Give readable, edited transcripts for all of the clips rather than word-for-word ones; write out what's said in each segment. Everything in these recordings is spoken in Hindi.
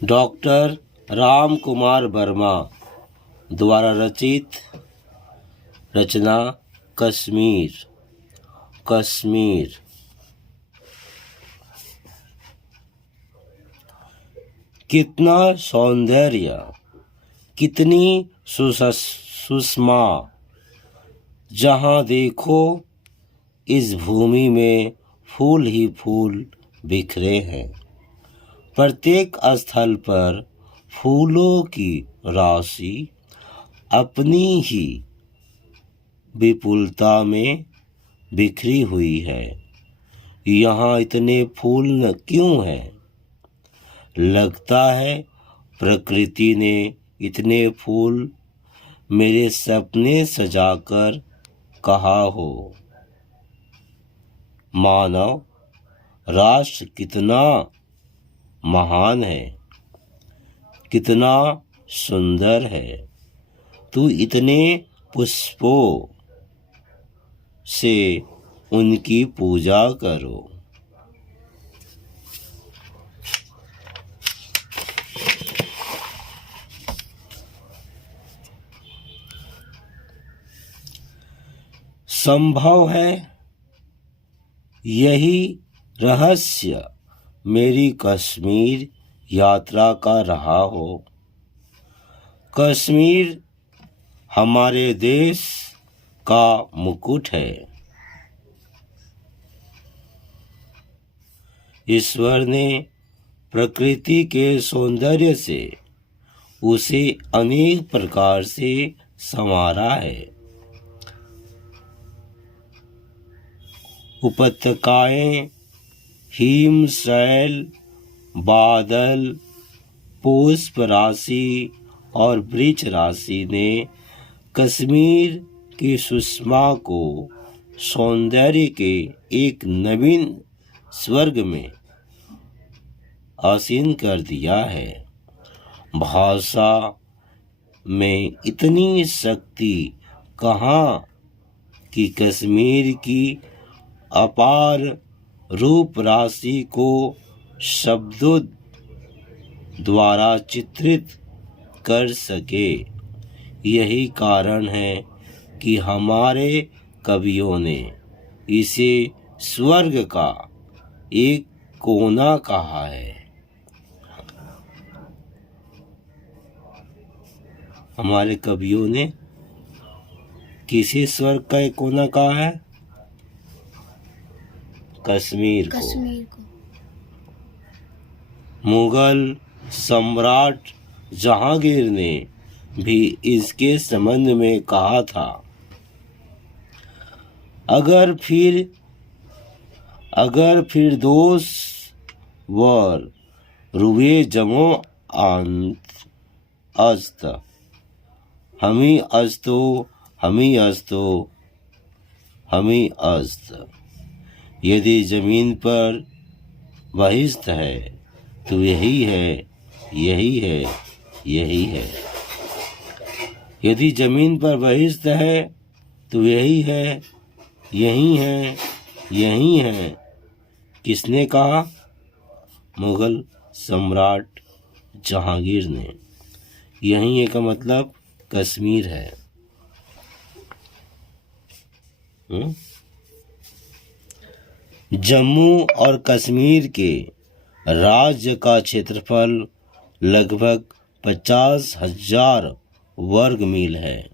डॉक्टर राम कुमार वर्मा द्वारा रचित। रचना कश्मीर। कश्मीर कितना सौंदर्य, कितनी सुषमा। जहाँ देखो इस भूमि में फूल ही फूल बिखरे हैं। प्रत्येक स्थल पर फूलों की राशि अपनी ही विपुलता में बिखरी हुई है। यहाँ इतने फूल क्यों हैं? लगता है प्रकृति ने इतने फूल मेरे सपने सजाकर कहा हो, मानव राष्ट्र कितना महान है, कितना सुंदर है। तू इतने पुष्पों से उनकी पूजा करो। संभव है यही रहस्य मेरी कश्मीर यात्रा का रहा हो। कश्मीर हमारे देश का मुकुट है। ईश्वर ने प्रकृति के सौंदर्य से उसे अनेक प्रकार से संवारा है। उपत्यकाएं, हिमशैल, बादल, पुष्प राशि और वृक्ष राशि ने कश्मीर की सुषमा को सौंदर्य के एक नवीन स्वर्ग में आसीन कर दिया है। भाषा में इतनी शक्ति कहाँ कि कश्मीर की अपार रूप राशि को शब्दों द्वारा चित्रित कर सके। यही कारण है कि हमारे कवियों ने इसे स्वर्ग का एक कोना कहा है। हमारे कवियों ने किसे स्वर्ग का एक कोना कहा है? कश्मीर को। मुगल सम्राट जहांगीर ने भी इसके संबंध में कहा था, अगर फिर दोष वर रुए जमो अंत अस्त, हमी अस्त। यदि जमीन पर बहिश्त है तो यही है। यदि जमीन पर बहिश्त है तो यही है। किसने कहा? मुगल सम्राट जहांगीर ने। यही का मतलब कश्मीर है। जम्मू और कश्मीर के राज्य का क्षेत्रफल लगभग 50,000 वर्ग मील है।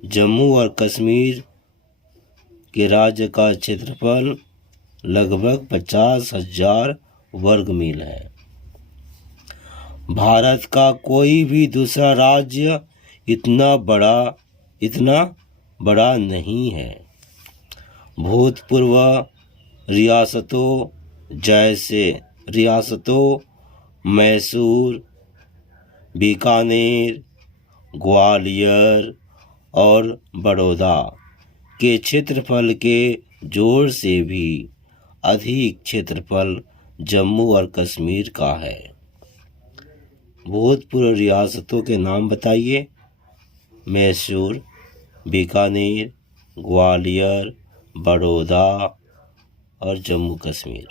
जम्मू और कश्मीर के राज्य का क्षेत्रफल लगभग 50,000 वर्ग मील है। भारत का कोई भी दूसरा राज्य इतना बड़ा नहीं है। भूतपूर्व रियासतों जैसे मैसूर, बीकानेर, ग्वालियर और बड़ौदा के क्षेत्रफल के जोर से भी अधिक क्षेत्रफल जम्मू और कश्मीर का है। भूतपूर्व रियासतों के नाम बताइए। मैसूर, बीकानेर, ग्वालियर, बड़ौदा और जम्मू कश्मीर।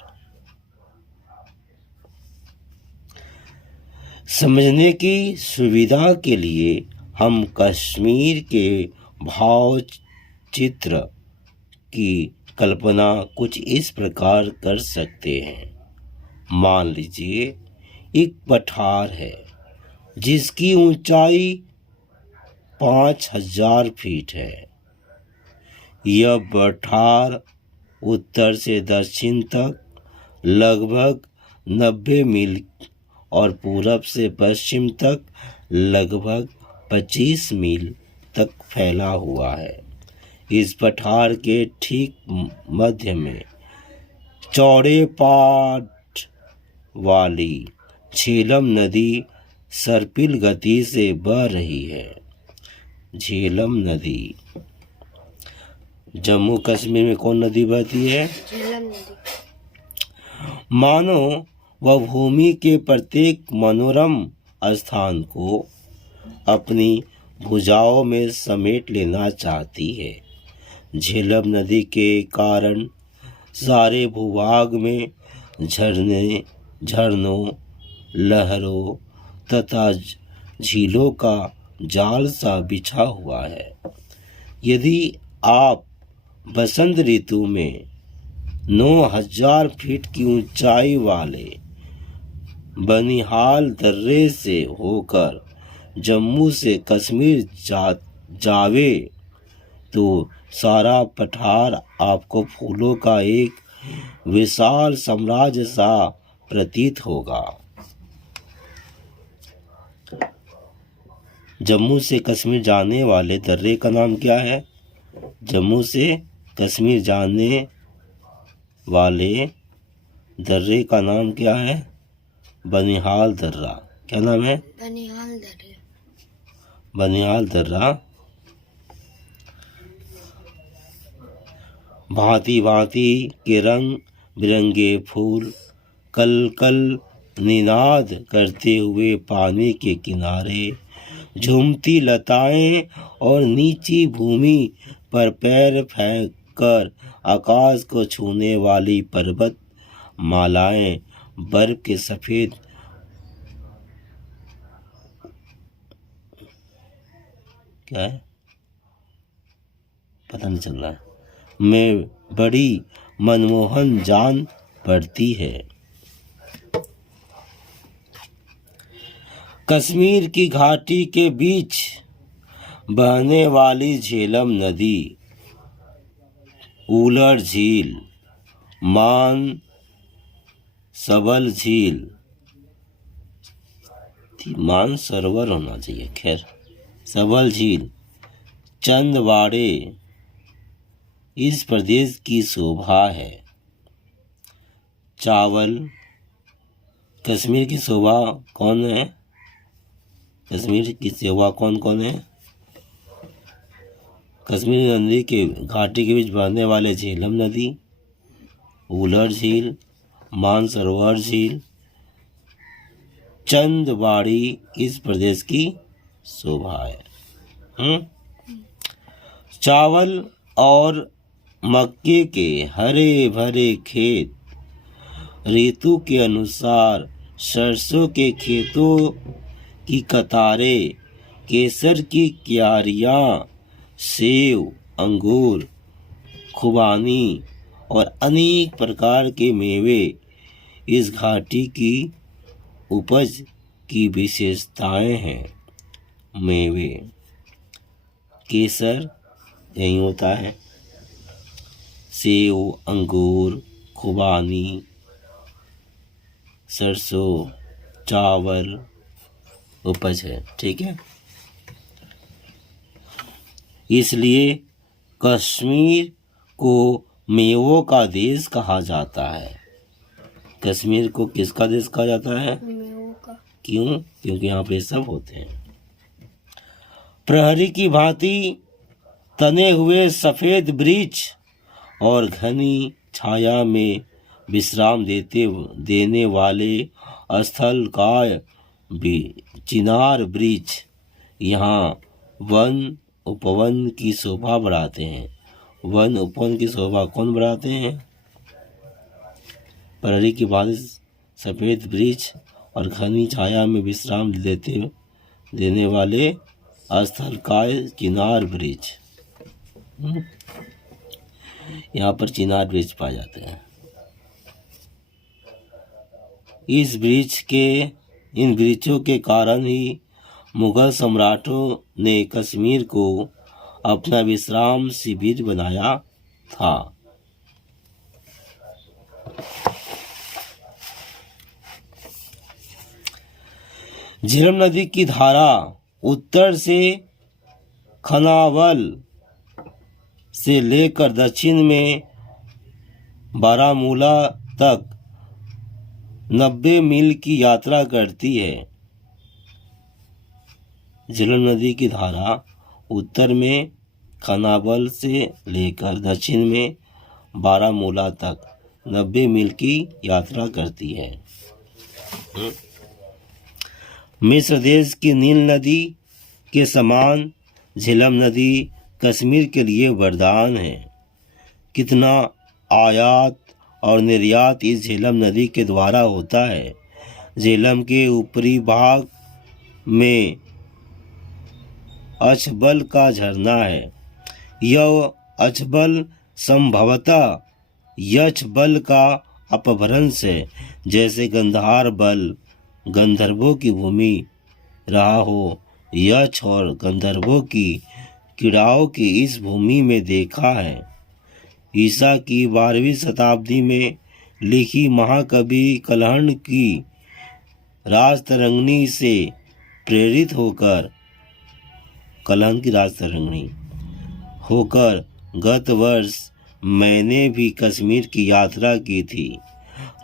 समझने की सुविधा के लिए हम कश्मीर के भाव चित्र की कल्पना कुछ इस प्रकार कर सकते हैं। मान लीजिए एक पठार है जिसकी ऊंचाई 5000 फीट है। यह पठार उत्तर से दक्षिण तक लगभग 90 मील और पूरब से पश्चिम तक लगभग 25 मील तक फैला हुआ है। इस पठार के ठीक मध्य में चौड़े पाट वाली झेलम नदी सर्पिल गति से बह रही है। झेलम नदी जम्मू कश्मीर में कौन नदी बहती है? झेलम नदी। मानो वह भूमि के प्रत्येक मनोरम स्थान को अपनी भुजाओं में समेट लेना चाहती है। झेलम नदी के कारण सारे भूभाग में झरनों, लहरों तथा झीलों का जाल सा बिछा हुआ है। यदि आप बसंत ऋतु में 9000 फीट की ऊंचाई वाले बनिहाल दर्रे से होकर जम्मू से कश्मीर जावे तो सारा पठार आपको फूलों का एक विशाल साम्राज्य सा प्रतीत होगा। जम्मू से कश्मीर जाने वाले दर्रे का नाम क्या है? जम्मू से कश्मीर जाने वाले दर्रे का नाम क्या है? बनिहाल दर्रा। क्या नाम है? बनिहाल दर्रा। बनिहाल दर्रा। भांति भांति के रंग बिरंगे फूल कल कल निनाद करते हुए पानी के किनारे, झूमती लताएं और नीची भूमि पर पैर फेंक कर आकाश को छूने वाली पर्वत मालाएं, बर्फ के सफेद क्या है पता नहीं चल रहा है में बड़ी मनमोहन जान पड़ती है। कश्मीर की घाटी के बीच बहने वाली झेलम नदी, उलर झील, मान सबल झील, मान सरोवर होना चाहिए, खैर सबल झील, चंदवाड़े इस प्रदेश की शोभा है। चावल, कश्मीर की शोभा कौन है? कश्मीर की शोभा कौन कौन है? कश्मीर नदी के घाटी के बीच बहने वाले झेलम नदी, उलर झील, मानसरोवर झील, चंदवाड़ी इस प्रदेश की शोभा है। चावल और मक्के के हरे भरे खेत, ऋतु के अनुसार सरसों के खेतों की कतारें, केसर की क्यारियां, सेव, अंगूर, खुबानी और अनेक प्रकार के मेवे इस घाटी की उपज की विशेषताएं हैं। मेवे, केसर यही होता है, सेव, अंगूर, खुबानी, सरसों, चावल उपज है। ठीक है, इसलिए कश्मीर को मेवों का देश कहा जाता है। कश्मीर को किसका देश कहा जाता है? मेवों का। क्यों? क्योंकि यहाँ पे सब होते हैं। प्रहरी की भांति तने हुए सफेद वृक्ष और घनी छाया में विश्राम देने वाले स्थलकाय चिनार वृक्ष यहाँ वन उपवन की शोभा बढ़ाते हैं। वन उपवन की शोभा कौन बढ़ाते हैं? प्रहरी की भांति सफेद वृक्ष और घनी छाया में विश्राम देने वाले स्थलकाय चिनार वृक्ष। यहाँ पर चिनार वृक्ष पाए जाते हैं। इन वृक्षों के कारण ही मुगल सम्राटों ने कश्मीर को अपना विश्राम शिविर बनाया था। झेलम नदी की धारा उत्तर से खनावल से लेकर दक्षिण में बारामूला तक 90 मील की यात्रा करती है। झेलम नदी की धारा उत्तर में खनावल से लेकर दक्षिण में बारामूला तक 90 मील की यात्रा करती है। मिस्र देश की नील नदी के समान झेलम नदी कश्मीर के लिए वरदान है। कितना आयात और निर्यात इस झेलम नदी के द्वारा होता है। झेलम के ऊपरी भाग में अछबल का झरना है। यह अछबल संभवतः यक्षबल का अपभ्रंश है। जैसे गंधार बल गंधर्वों की भूमि रहा हो, यक्ष और गंधर्वों की क्रीड़ाओं की इस भूमि में देखा है। ईसा की 12वीं शताब्दी में लिखी महाकवि कलहण की राजतरंगिणी से प्रेरित होकर गत वर्ष मैंने भी कश्मीर की यात्रा की थी।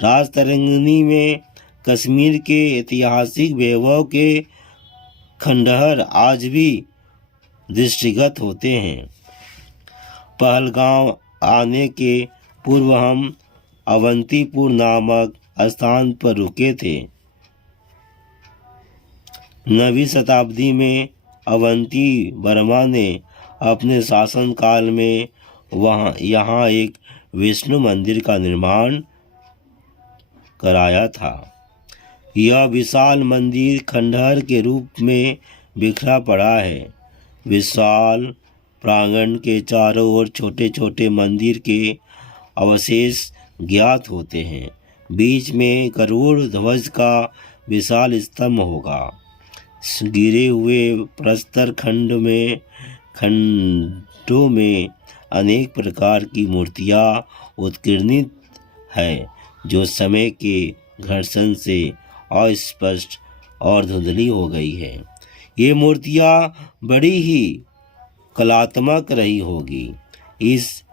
राजतरंगिणी में कश्मीर के ऐतिहासिक वैभव के खंडहर आज भी दृष्टिगत होते हैं। पहलगांव आने के पूर्व हम अवंतीपुर नामक स्थान पर रुके थे। 9वीं शताब्दी में अवंती वर्मा ने अपने शासनकाल में यहाँ एक विष्णु मंदिर का निर्माण कराया था। यह विशाल मंदिर खंडहर के रूप में बिखरा पड़ा है। विशाल प्रांगण के चारों ओर छोटे छोटे मंदिर के अवशेष ज्ञात होते हैं। बीच में गरुड़ ध्वज का विशाल स्तंभ होगा। गिरे हुए प्रस्तर खंडों में अनेक प्रकार की मूर्तियाँ उत्कीर्णित है, जो समय के घर्षण से अस्पष्ट और धुंधली हो गई है। ये मूर्तियाँ बड़ी ही कलात्मक रही होगी। इस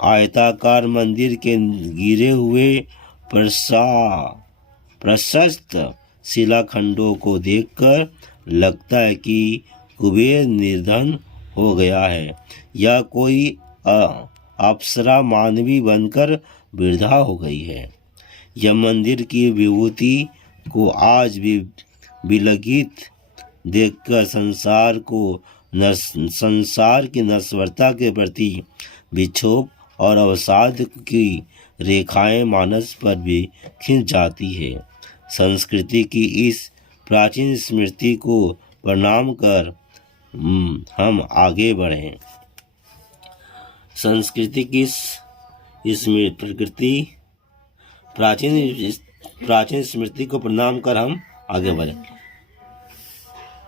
आयताकार मंदिर के गिरे हुए प्रशस्त शिलाखंडों को देखकर लगता है कि कुबेर निर्धन हो गया है या कोई अप्सरा मानवी बनकर वृद्धा हो गई है। यह मंदिर की विभूति को आज भी विलगित देखकर संसार की नश्वरता के प्रति विक्षोभ और अवसाद की रेखाएं मानस पर भी खिंच जाती है। संस्कृति की इस प्राचीन स्मृति को प्रणाम कर हम आगे बढ़ें। संस्कृति की प्राचीन स्मृति को प्रणाम कर हम आगे बढ़ें।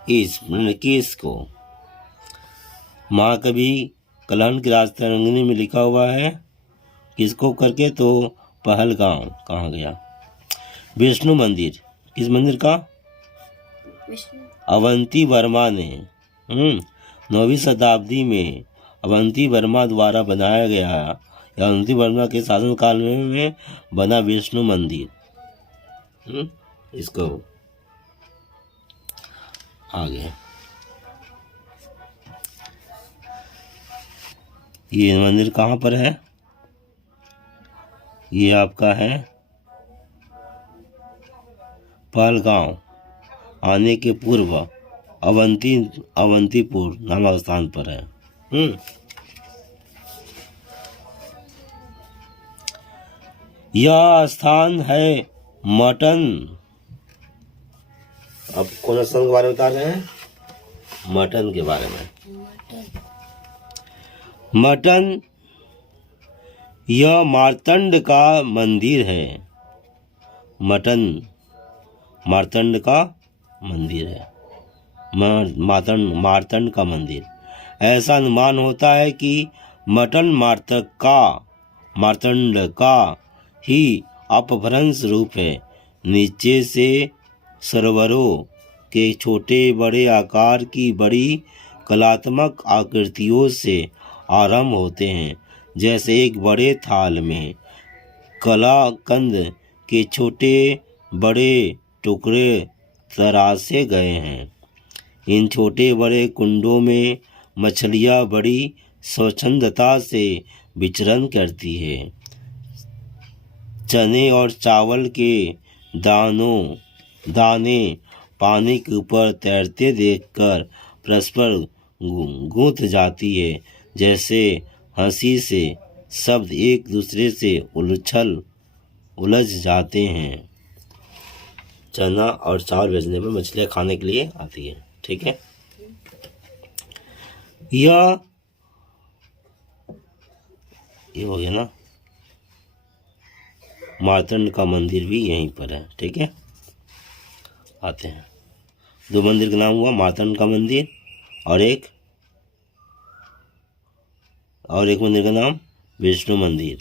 इसको महाकवि कलहण की राजतरंगिणी में लिखा हुआ है। किसको करके? तो पहलगांव कहाँ गया? विष्णु मंदिर। किस मंदिर का? अवंती वर्मा ने 9वीं शताब्दी में अवंती वर्मा द्वारा बनाया गया। अवंती वर्मा के शासनकाल में बना विष्णु मंदिर। इसको आगे ये मंदिर कहाँ पर है? ये आपका है पहलगांव आने के पूर्व अवंतीपुर नामक स्थान पर है। यह स्थान है मटन अब कौन स्तन के बारे में बता रहे हैं? मटन के बारे में। मटन मटन यह मार्तंड का मंदिर है। मटन मार्तंड का मंदिर है। मार्तंड का मंदिर। ऐसा अनुमान होता है कि मटन मार्तंड का ही अपभ्रंश रूप है। नीचे से सरोवरों के छोटे बड़े आकार की बड़ी कलात्मक आकृतियों से आरंभ होते हैं। जैसे एक बड़े थाल में कलाकंद के छोटे बड़े टुकड़े तराशे गए हैं। इन छोटे बड़े कुंडों में मछलियाँ बड़ी स्वच्छंदता से विचरण करती है। चने और चावल के दाने पानी के ऊपर तैरते देखकर परस्पर गूंथ जाती है। जैसे हंसी से शब्द एक दूसरे से उलझ जाते हैं। चना और चावल बेचने पर मछलियाँ खाने के लिए आती है। ठीक है। ये हो गया ना। मार्तंड का मंदिर भी यहीं पर है। ठीक है। आते हैं। दो मंदिर का नाम हुआ मार्तंड का मंदिर और एक मंदिर का नाम विष्णु मंदिर।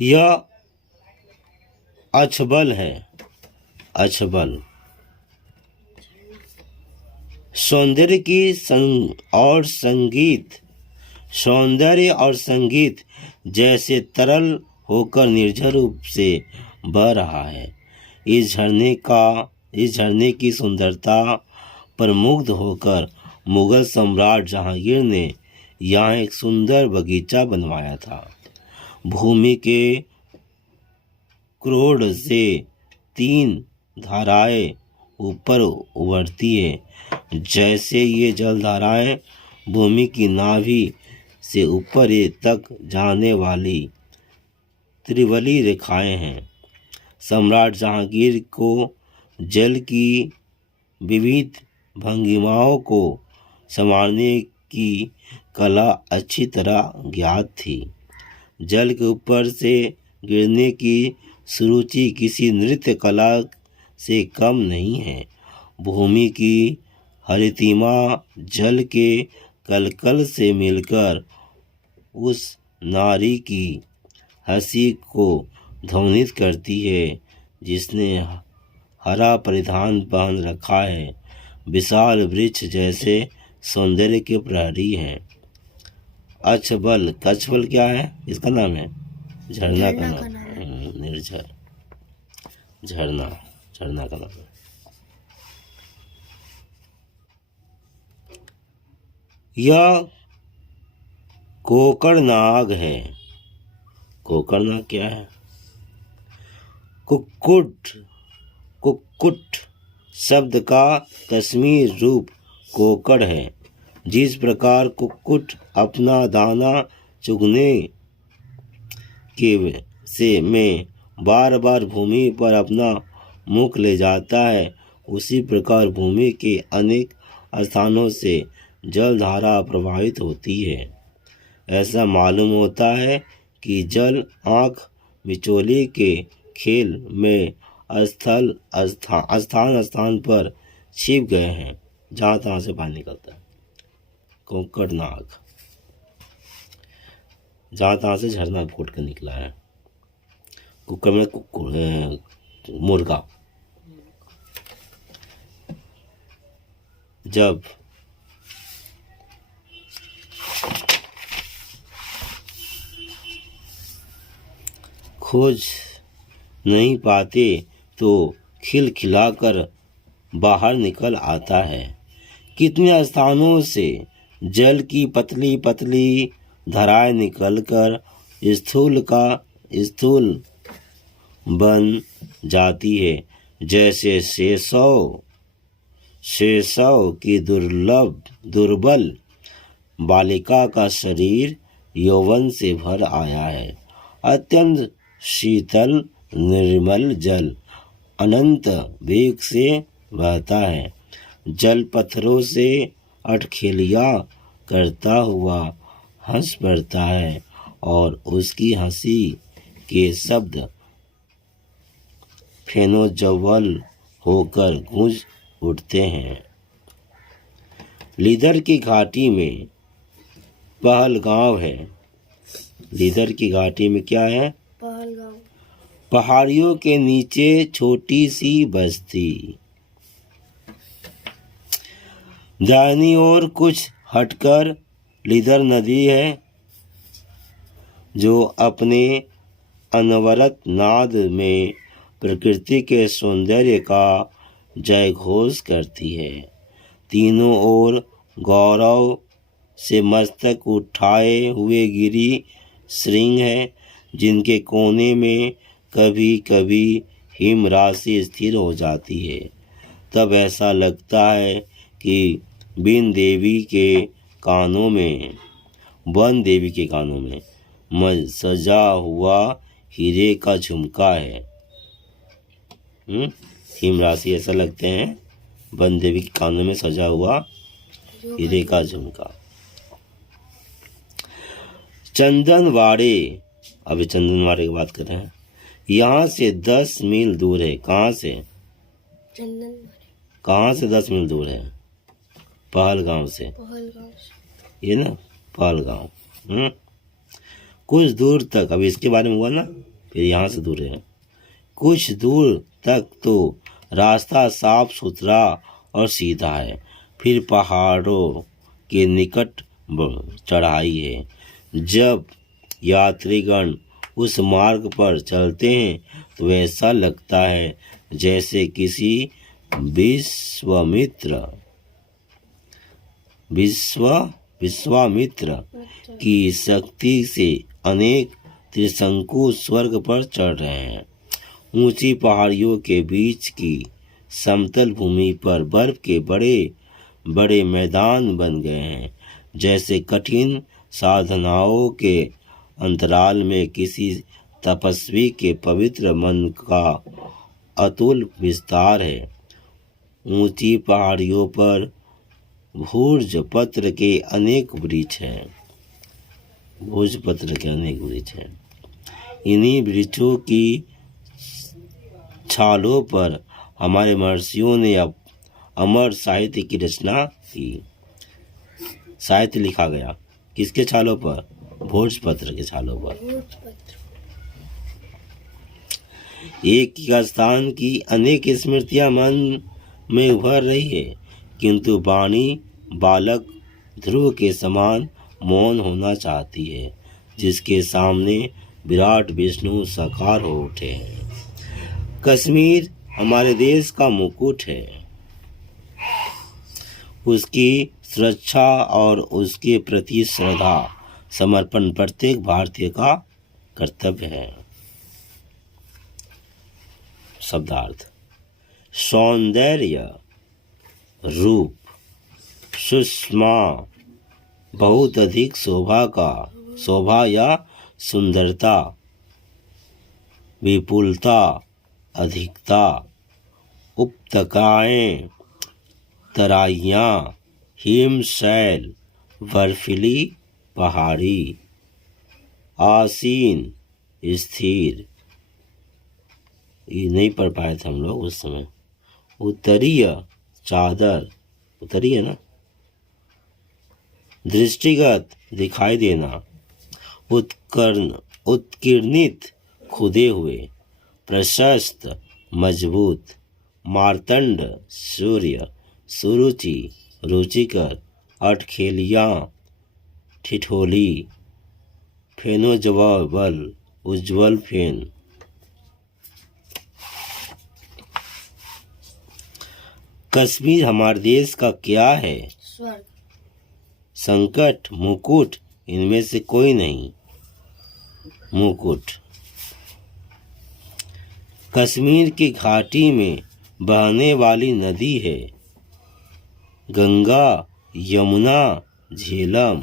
यह अछबल है। अछबल सौंदर्य और संगीत जैसे तरल होकर निर्जर रूप से बह रहा है। इस झरने की सुंदरता पर मुग्ध होकर मुगल सम्राट जहांगीर ने यहाँ एक सुंदर बगीचा बनवाया था। भूमि के क्रोड से 3 धाराएं ऊपर उभरती है। जैसे ये जलधाराएं भूमि की नाभि से ऊपर तक जाने वाली त्रिवली रेखाएं हैं। सम्राट जहांगीर को जल की विविध भंगिमाओं को संवारने की कला अच्छी तरह ज्ञात थी। जल के ऊपर से गिरने की सुरुचि किसी नृत्य कला से कम नहीं है। भूमि की हरितिमा जल के कलकल से मिलकर उस नारी की हंसी को ध्वनित करती है जिसने हरा परिधान पहन रखा है। विशाल वृक्ष जैसे सौंदर्य के प्रहरी हैं। अछबल क्या है? इसका नाम है झरना का नाम। निर्झर झरना का नाम है। यह कोकड़नाग है। कोकड़नाग क्या है? कुक्कुट शब्द का कश्मीर रूप कोकड़ है। जिस प्रकार कुक्कुट अपना दाना चुगने में बार बार भूमि पर अपना मुख ले जाता है, उसी प्रकार भूमि के अनेक स्थानों से जलधारा प्रवाहित होती है। ऐसा मालूम होता है कि जल आँख मिचौली के खेल में स्थान पर छिप गए हैं, जहाँ तहाँ से बाहर निकलता है। कोकड़नाग जहाँ तहाँ से झरना फूट कर निकला है। कुकर में मुर्गा जब खोज नहीं पाते तो खिलखिलाकर बाहर निकल आता है। कितने स्थानों से जल की पतली पतली धाराएं निकलकर स्थूल बन जाती है। जैसे शेषव की दुर्बल बालिका का शरीर यौवन से भर आया है। अत्यंत शीतल निर्मल जल अनंत वेग से बहता है। जल पत्थरों से अटखेलियाँ करता हुआ हंस पड़ता है और उसकी हंसी के शब्द फेनोजव्वल होकर गूंज उठते हैं। लीदर की घाटी में पहलगांव है। लीदर की घाटी में क्या है? पहलगांव। पहाड़ियों के नीचे छोटी सी बस्ती। दाहिनी ओर कुछ हटकर लीदर नदी है जो अपने अनवरत नाद में प्रकृति के सौंदर्य का जयघोष करती है। तीनों ओर गौरव से मस्तक उठाए हुए गिरी श्रृंग है, जिनके कोने में कभी कभी हिम राशि स्थिर हो जाती है। तब ऐसा लगता है कि वन देवी के कानों में सजा हुआ हीरे का झुमका है। हिम राशि ऐसा लगते हैं वन देवी के कानों में सजा हुआ हीरे का झुमका। चंदनवाड़े, अभी चंदनवाड़े की बात कर रहे हैं। यहाँ से 10 मील दूर है। कहाँ से? चंदनवाड़ी। कहाँ से 10 मील दूर है? पहलगांव से। ये ना पहलगांव। कुछ दूर तक, अभी इसके बारे में हुआ ना, फिर यहाँ से दूर है। कुछ दूर तक तो रास्ता साफ सुथरा और सीधा है, फिर पहाड़ों के निकट चढ़ाई है। जब यात्रीगण उस मार्ग पर चलते हैं तो ऐसा लगता है जैसे किसी विश्वामित्र की शक्ति से अनेक त्रिशंकु स्वर्ग पर चढ़ रहे हैं। ऊंची पहाड़ियों के बीच की समतल भूमि पर बर्फ के बड़े बड़े मैदान बन गए हैं, जैसे कठिन साधनाओं के अंतराल में किसी तपस्वी के पवित्र मन का अतुल विस्तार है। ऊंची पहाड़ियों पर भोजपत्र के अनेक वृक्ष हैं। इन्हीं वृक्षों की छालों पर हमारे महर्षियों ने अमर साहित्य की रचना की। साहित्य लिखा गया किसके छालों पर? भोजपत्र के छालों पर। एक स्थान की अनेक स्मृतियां मन में उभर रही है, किंतु वाणी बालक ध्रुव के समान मौन होना चाहती है, जिसके सामने विराट विष्णु साकार हो उठे हैं। कश्मीर हमारे देश का मुकुट है। उसकी सुरक्षा और उसके प्रति श्रद्धा समर्पण प्रत्येक भारतीय का कर्तव्य है। शब्दार्थ: सौंदर्य, रूप, सुषमा, बहुत अधिक शोभा या सुंदरता, विपुलता, अधिकता, उपत्यकाएं, तराइयां, हिमशैल, बर्फीली पहाड़ी, आसीन, स्थिर, ये नहीं पढ़ पाए थे हम लोग उस समय। उत्तरीय चादर, उत्तरीय ना, दृष्टिगत दिखाई देना, उत्कीर्णित खुदे हुए, प्रशस्त मजबूत, मार्तंड सूर्य, सुरुचि रुचिकर, अटखेलियाँ ठिठोली, फेनोजव्वल उज्ज्वल फेन। कश्मीर हमारे देश का क्या है? स्वर्ग। संकट, मुकुट, इनमें से कोई नहीं। मुकुट। कश्मीर की घाटी में बहने वाली नदी है गंगा, यमुना, झेलम।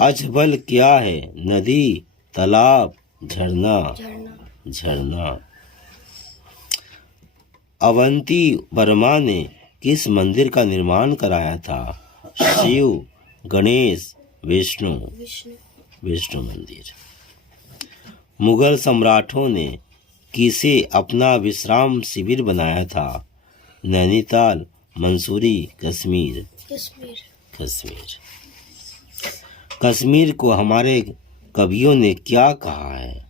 अजबल क्या है? नदी तालाब, झरना, झरना, झरना। अवंती वर्मा ने किस मंदिर का निर्माण कराया था? शिव, गणेश, विष्णु, विष्णु, विष्णु मंदिर। मुगल सम्राटों ने किसे अपना विश्राम शिविर बनाया था? नैनीताल, मंसूरी, कश्मीर, कश्मीर, कश्मीर। कश्मीर को हमारे कवियों ने क्या कहा है?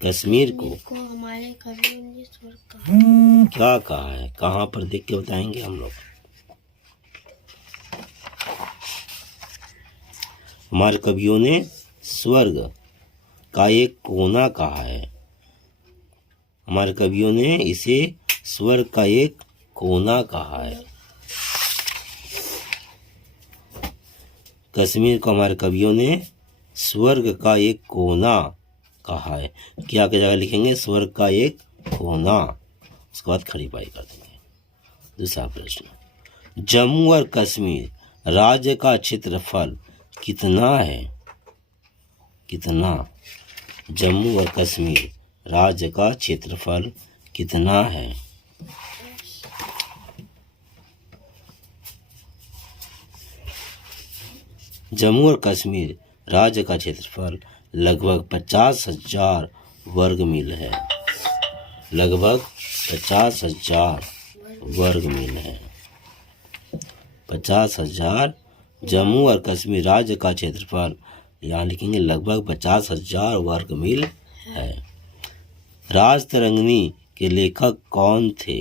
कश्मीर को हमारे कवियों ने स्वर्ग कहा। क्या कहा है? कहाँ पर देख के बताएंगे हम लोग। हमारे कवियों ने स्वर्ग का एक कोना कहा है। हमारे कवियों ने इसे स्वर्ग का एक कोना कहा है। कश्मीर को हमारे कवियों ने स्वर्ग का एक कोना कहा है। क्या की जगह लिखेंगे? स्वर्ग का एक कोना, उसके बाद खड़ी पाई कर देंगे। दूसरा प्रश्न, जम्मू और कश्मीर राज्य का क्षेत्रफल कितना है? कितना? जम्मू और कश्मीर राज्य का क्षेत्रफल कितना है? जम्मू और कश्मीर राज्य का क्षेत्रफल लगभग 50,000 वर्ग मील है। लगभग 50,000 वर्ग मील है। 50,000 जम्मू और कश्मीर राज्य का क्षेत्रफल, यहाँ लिखेंगे लगभग 50,000 वर्ग मील है। राजतरंगिणी के लेखक कौन थे?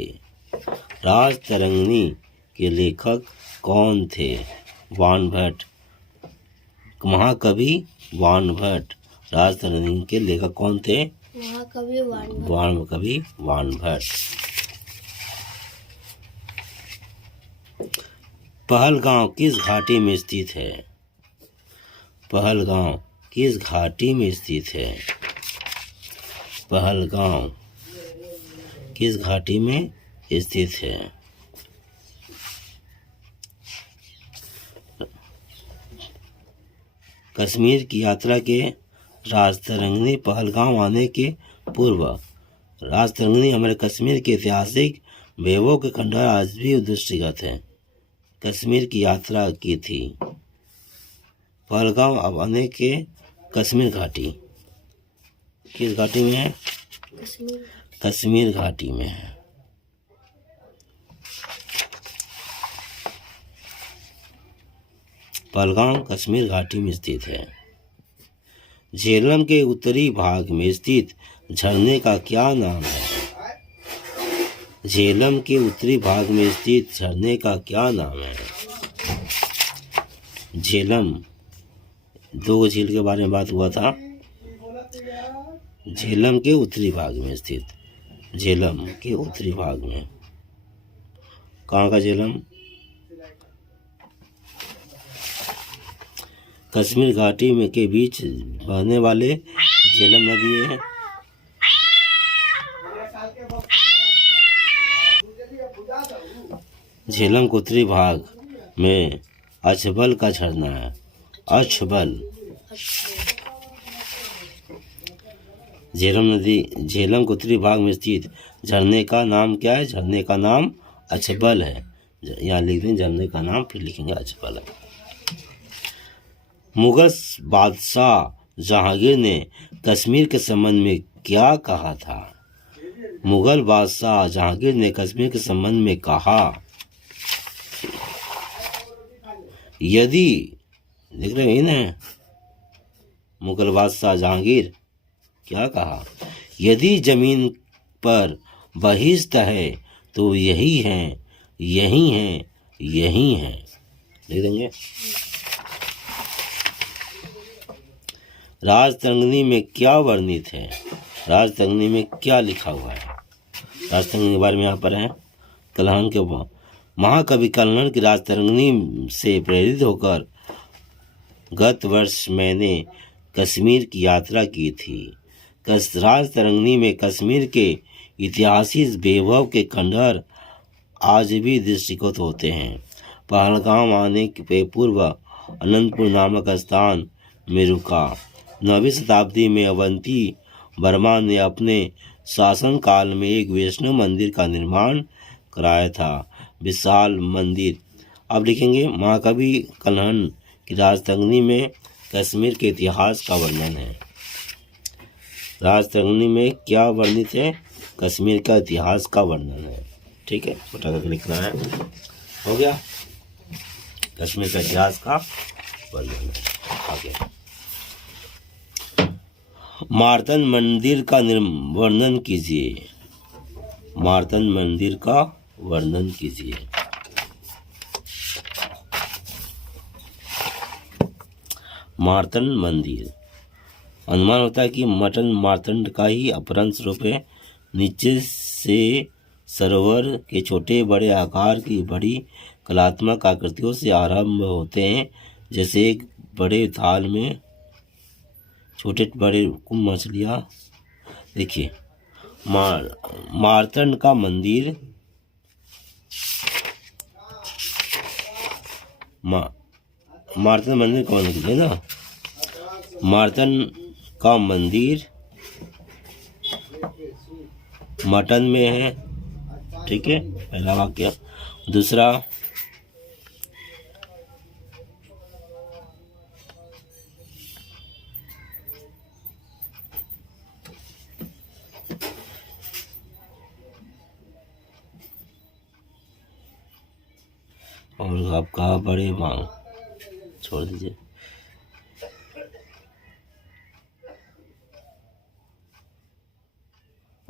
राजतरंगिणी के लेखक कौन थे? वानभट्ट, महाकवि वानभट्ट। राजतरंगिणी के लेखक कौन थे? महाकवि वानभट्ट। महाकवि वानभट्ट। पहलगांव किस घाटी में स्थित है? पहलगांव किस घाटी में स्थित है? पहलगांव किस घाटी में स्थित है? कश्मीर की यात्रा के राजतरंगिणी पहलगांव आने के पूर्व राजतरंगिणी हमारे कश्मीर के ऐतिहासिक वैभव के खंडहर आज भी दृष्टिगत है। कश्मीर की यात्रा की थी। पहलगांव अब आने के कश्मीर घाटी किस घाटी में है? कश्मीर, कश्मीर घाटी में है। पहलगांव कश्मीर घाटी में स्थित है। झेलम के उत्तरी भाग में स्थित झरने का क्या नाम है? झेलम के उत्तरी भाग में स्थित झरने का क्या नाम है? झेलम, दो झील के बारे में बात हुआ था। झेलम के उत्तरी भाग में स्थित, झेलम के उत्तरी भाग में, कहाँ का झेलम? कश्मीर घाटी में के बीच बहने वाले झेलम नदी है। झेलम के उत्तरी भाग में अछबल का झरना है। अछबल, झेलम नदी, झेलम के उत्तरी भाग में स्थित झरने का नाम क्या है? झरने का नाम अछबल है। यहाँ लिख दें झरने का नाम, फिर लिखेंगे अछबल है। मुगल बादशाह जहांगीर ने कश्मीर के संबंध में क्या कहा था? मुगल बादशाह जहांगीर ने कश्मीर के संबंध में कहा, यदि, देख रहे हैं ना, मुगल बादशाह जहांगीर क्या कहा? यदि जमीन पर बहिश्त है तो यही है, यही है, यही है। लिख देंगे। राजतरंगिणी में क्या वर्णित है? राजतरंगिणी में क्या लिखा हुआ है? राजतरंगिणी के बारे में यहाँ पर है। कल्हण के महाकवि कल्हण की राजतरंगिणी से प्रेरित होकर गत वर्ष मैंने कश्मीर की यात्रा की थी। राजतरंगिणी में कश्मीर के ऐतिहासिक वैभव के खंडहर आज भी दृष्टिगत होते हैं। पहलगाम आने के पूर्व अनंतपुर नामक स्थान में रुका। 9वीं शताब्दी में अवंती वर्मा ने अपने शासनकाल में एक वैष्णव मंदिर का निर्माण कराया था। विशाल मंदिर। अब लिखेंगे महाकवि कल्हण की राजतरंगिणी में कश्मीर के इतिहास का वर्णन है। राजतरंगिणी में क्या वर्णित है? कश्मीर का इतिहास का वर्णन है। ठीक है, छोटा करके लिखना है। हो गया, कश्मीर का इतिहास का वर्णन है। आगे मार्तंड मंदिर का वर्णन कीजिए। मार्तंड मंदिर का वर्णन कीजिए। मार्तंड मंदिर। अनुमान होता है कि मार्तंड का ही अपभ्रंश रूप है। नीचे से सरोवर के छोटे बड़े आकार की बड़ी कलात्मक आकृतियों से आरंभ होते हैं, जैसे एक बड़े थाल में छोटे बड़े मछलियाँ। देखिए, मार्तंड का मंदिर मार्तंड मंदिर कौन है ना? मार्तंड का मंदिर मटन में है। ठीक है, पहला वाक्य। दूसरा, और आप कहा बड़े मांग, छोड़ दीजिए।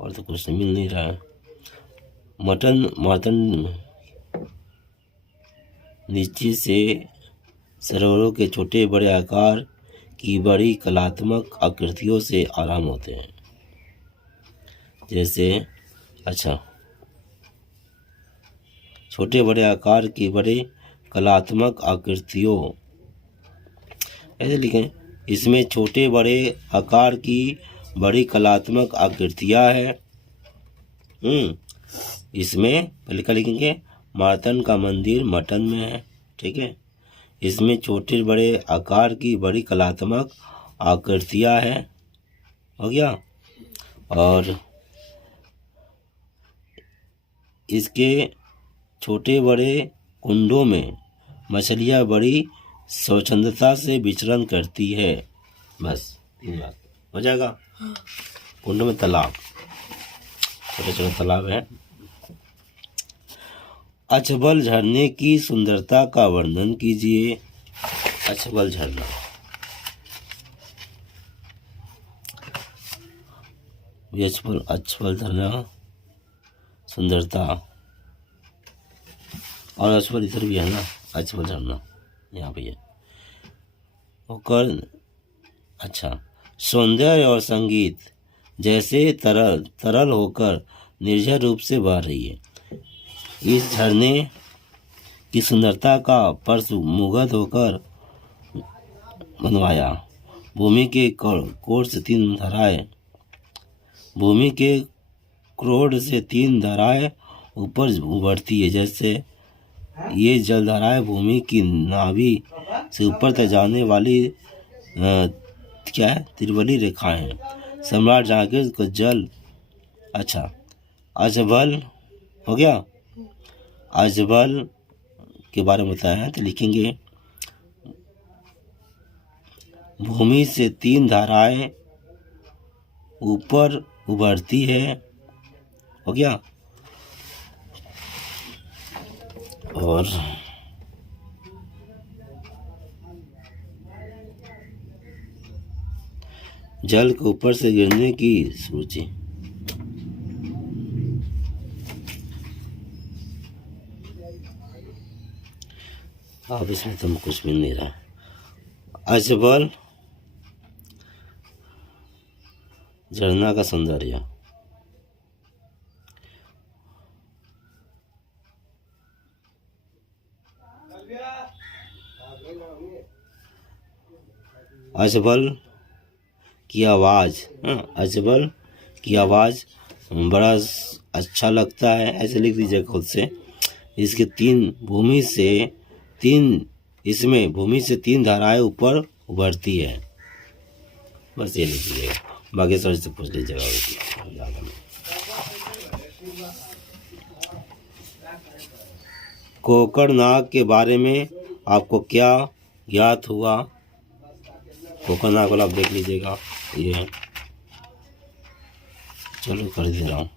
और तो कुछ मिल नहीं रहा है। मार्तंड नीचे से सरोवरों के छोटे बड़े आकार की बड़ी कलात्मक आकृतियों से आराम होते हैं, जैसे अच्छा छोटे बड़े आकार की बड़े कलात्मक आकृतियों, ऐसे लिखें। इसमें छोटे बड़े आकार की बड़ी कलात्मक आकृतियाँ हैं। इसमें पहले क्या लिखेंगे? मार्तंड का मंदिर मटन में है। ठीक है, इसमें छोटे बड़े आकार की बड़ी कलात्मक आकृतियाँ हैं। हो गया। और इसके छोटे बड़े कुंडों में मछलियाँ बड़ी स्वच्छंदता से विचरण करती है। बस 3 बात हो जाएगा। कुंड में तालाब, छोटे छोटे तालाब है। अछबल झरने की सुंदरता का वर्णन कीजिए। अछबल झरना। अछबल झरना सुंदरता, और अछबल इधर भी है ना, अछबल झरना यहाँ पे है होकर। अच्छा, सौंदर्य और संगीत जैसे तरल होकर निर्जर रूप से बह रही है। इस झरने की सुंदरता का पर्स मुग्ध होकर बनवाया। भूमि के कोर से 3 धाराएं, भूमि के क्रोड से 3 धाराएं ऊपर उभरती है। जैसे ये जलधाराएं भूमि की नाभि से ऊपर तक जाने वाली क्या है? त्रिवली रेखाएं हैं। सम्राट जहांगीर को जल। अच्छा, अजबल हो गया। अजबल के बारे में बताया है, तो लिखेंगे भूमि से 3 धाराएं ऊपर उभरती है। हो गया। और जल के ऊपर से गिरने की सूची। अब इसमें तो कुछ मिल नहीं रहा। अजबल झरना का सौंदर्य। अजबल की आवाज़, अजबल की आवाज़ बड़ा अच्छा लगता है, ऐसे लिख दीजिए खुद से। इसके 3 भूमि से 3 इसमें भूमि से 3 धाराएं ऊपर उभरती है। बस ये लिख लीजिएगा, बाकी सर से पूछ लीजिएगा। कोकड़नाग के बारे में आपको क्या ज्ञात हुआ? कोकड़नाग वाला आप देख लीजिएगा, ये है। चलो कर दे रहा हूँ।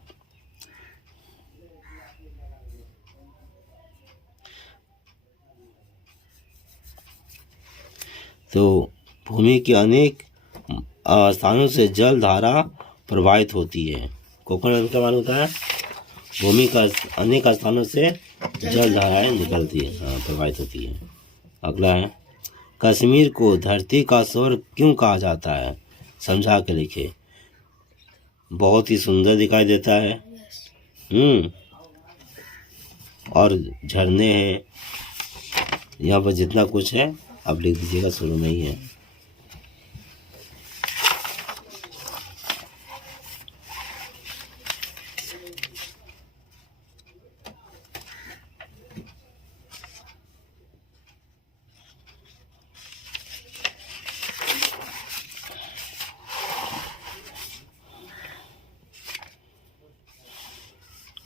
तो भूमि के अनेक स्थानों से जल धारा प्रवाहित होती है। कोकड़नाग का मान होता है भूमि का अनेक स्थानों से जल धाराएं निकलती है, हाँ, प्रवाहित होती है। अगला है, कश्मीर को धरती का स्वर्ग क्यों कहा जाता है? समझा के लिखे। बहुत ही सुंदर दिखाई देता है, और झरने हैं यहाँ पर, जितना कुछ है आप लिख दीजिएगा, शुरू में ही है।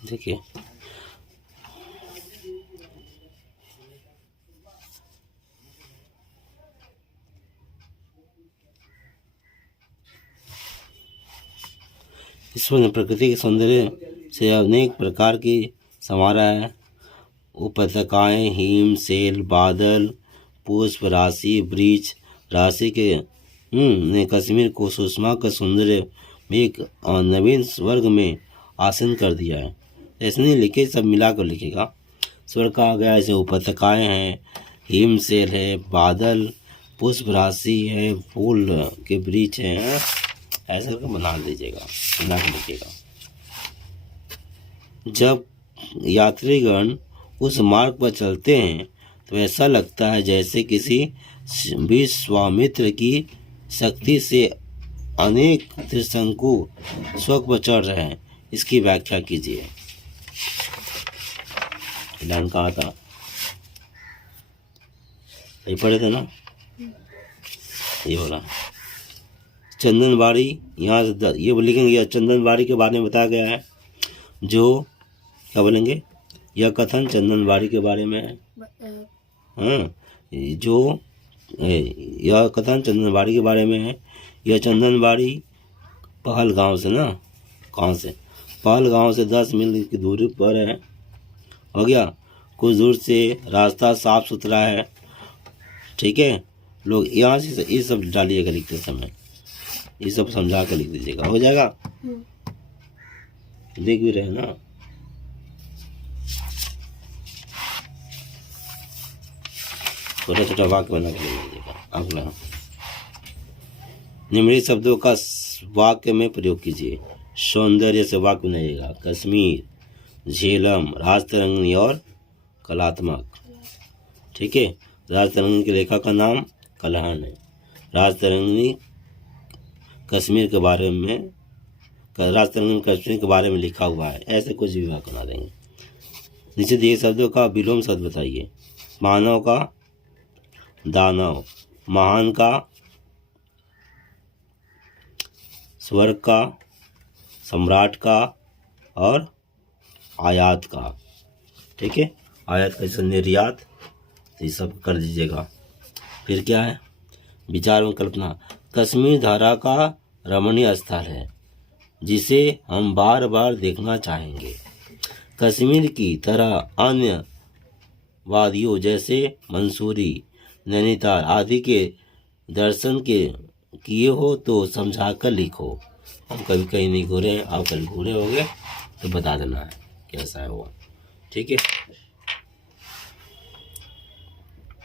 देखिए, इसमें प्रकृति के सौंदर्य से अनेक प्रकार की समारा है। उपत्यकाएं, हिम, सेल, बादल, पुष्प राशि, वृक्ष राशि के ने कश्मीर को सुषमा का सौंदर्य में एक नवीन स्वर्ग में आसन कर दिया है। ऐसे नहीं लिखे, सब मिला कर लिखेगा। स्वर्ग कहा गया, ऐसे उपत्यकाएं हैं, हिम सेल है, बादल, पुष्प राशि है, फूल के वृक्ष हैं, ऐसा करके बना लीजिएगा, बना के लिखिएगा। जब यात्रीगण उस मार्ग पर चलते हैं तो ऐसा लगता है जैसे किसी विश्वामित्र की शक्ति से अनेक त्रिशंकु स्वर्ग पर चढ़ रहे हैं। इसकी व्याख्या कीजिए। लाइन कहाँ था? ये पढ़े थे ना, ये बोला चंदनबाड़ी, यहाँ से ये लिखेंगे, चंदनबाड़ी के बारे में बताया गया है। जो क्या बोलेंगे, यह कथन चंदनबाड़ी के बारे में है। हाँ, जो यह कथन चंदनबाड़ी के बारे में है। यह चंदनबाड़ी पहलगांव से, ना कहाँ से, पहलगांव से 10 मील की दूरी पर है। हो गया, कुछ दूर से रास्ता साफ सुथरा है। ठीक है, लोग यहाँ से ये सब डालिएगा लिखते समय, ये सब समझा कर लिख दीजिएगा, हो जाएगा। देख भी रहे ना। छोटा छोटा वाक्य बना कर लिख दीजिएगा। अगला, निम्नलिखित शब्दों का वाक्य में प्रयोग कीजिए। सौंदर्य से वाक्य बनाइएगा। कश्मीर, झेलम, राजतरंगिणी और कलात्मक। ठीक है, राजतरंगिणी के लेखक का नाम कलहन है। राजतरंगिणी कश्मीर के बारे में, राजतरंगिणी कश्मीर के बारे में लिखा हुआ है। ऐसे कुछ भी वाक्य बना देंगे। नीचे दिए शब्दों का विलोम शब्द बताइए। मानव का दानव, महान का स्वर्ग का, सम्राट का और आयात का। ठीक है, आयात का जैसे निर्यात, ये सब कर दीजिएगा। फिर क्या है, विचार में कल्पना। कश्मीर धारा का रमणीय स्थल है जिसे हम बार बार देखना चाहेंगे। कश्मीर की तरह अन्य वादियों जैसे मंसूरी, नैनीताल आदि के दर्शन किए हो तो समझा कर लिखो। हम कभी कहीं नहीं घूरे, आप कभी घूरे होंगे तो बता देना है कैसा है वो। ठीक है।